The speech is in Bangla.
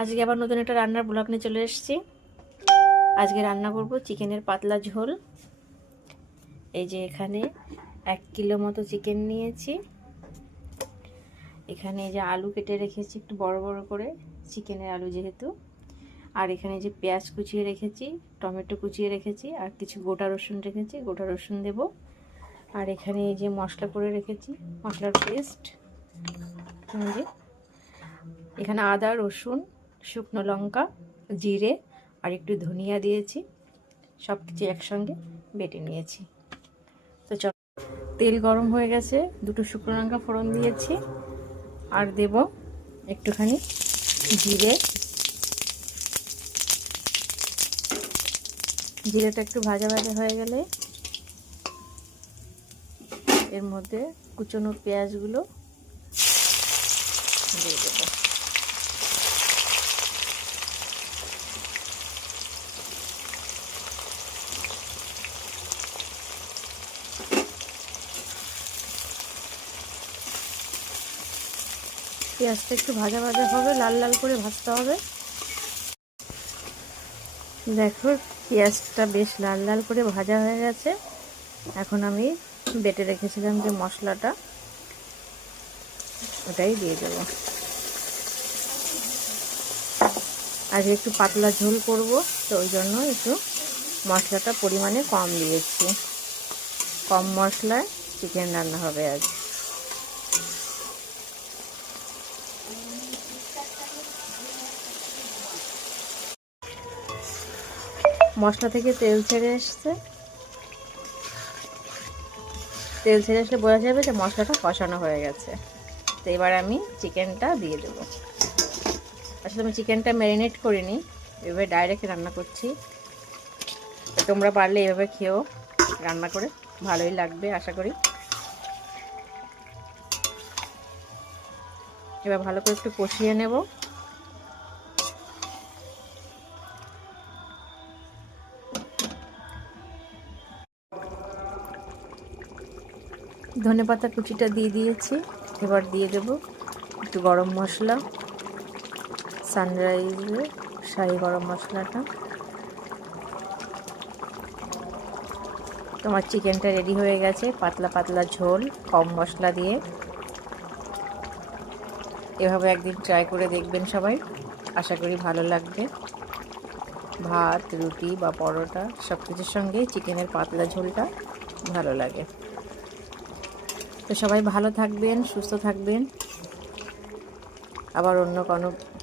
আজকে আবার নতুন একটা রান্নার ব্লগ নিয়ে চলে এসেছি। আজকে রান্না করব চিকেনের পাতলা ঝোল। এই যে এখানে 1 কিলো মতো চিকেন নিয়েছি। এখানে এই যে আলু কেটে রেখেছি একটু বড় বড় করে, চিকেনের আলু যেহেতু। আর এখানে যে পেঁয়াজ কুচিয়ে রেখেছি, টমেটো কুচিয়ে রেখেছি, আর কিছু গোটা রসুন রেখেছি, গোটা রসুন দেব। আর এখানে এই যে মশলা করে রেখেছি, মশলার পেস্ট। এখানে আদা, রসুন, শুকনো লঙ্কা, জিরে আর একটু ধনিয়া দিয়েছি, সব কিছু একসঙ্গে বেটে নিয়েছি। তো চল, তেল গরম হয়ে গেছে, দুটো শুকনো লঙ্কা ফোড়ন দিয়েছি, আর দেব একটুখানি জিরে। জিরেটা একটু ভাজা ভাজা হয়ে গেলে এর মধ্যে কুচনো পেঁয়াজগুলো দিয়ে দেব। পেঁয়াজটা একটু ভাজা ভাজা হবে, লাল লাল করে ভাজতে হবে। দেখো পেঁয়াজটা বেশ লাল লাল করে ভাজা হয়ে গেছে। এখন আমি বেটে রেখেছিলাম যে মশলাটা, ওটাই দিয়ে দেবো। আজকে একটু পাতলা ঝোল করব, তো ওই জন্য একটু মশলাটা পরিমাণে কম দিয়েছি। কম মশলায় চিকেন রান্না হবে আজ। মশলা থেকে তেল ছেড়ে এসছে, তেল ছেড়ে আসলে বোঝা যাবে যে মশলাটা কষানো হয়ে গেছে। তো এবার আমি চিকেনটা দিয়ে দেবো। আসলে আমি চিকেনটা ম্যারিনেট করিনি, এভাবে ডাইরেক্ট রান্না করছি। তো তোমরা পারলে এভাবে খেয়েও, রান্না করে ভালোই লাগবে আশা করি। এবার ভালো করে একটু কষিয়ে নেব। ধনেপাতা কুচিটা দিয়ে দিয়েছি। এবার দিয়ে দেব একটু গরম মশলা, সানরাইজের শাহি গরম মশলাটা। তোমার চিকেনটা রেডি হয়ে গেছে, পাতলা পাতলা ঝোল কম মশলা দিয়ে। এভাবে একদিন ট্রাই করে দেখবেন সবাই, আশা করি ভালো লাগবে। ভাত, রুটি বা পরোটা সব কিছুর সঙ্গে চিকেনের পাতলা ঝোলটা ভালো লাগে। তো সবাই ভালো থাকবেন, সুস্থ থাকবেন। আবার অন্য কোনো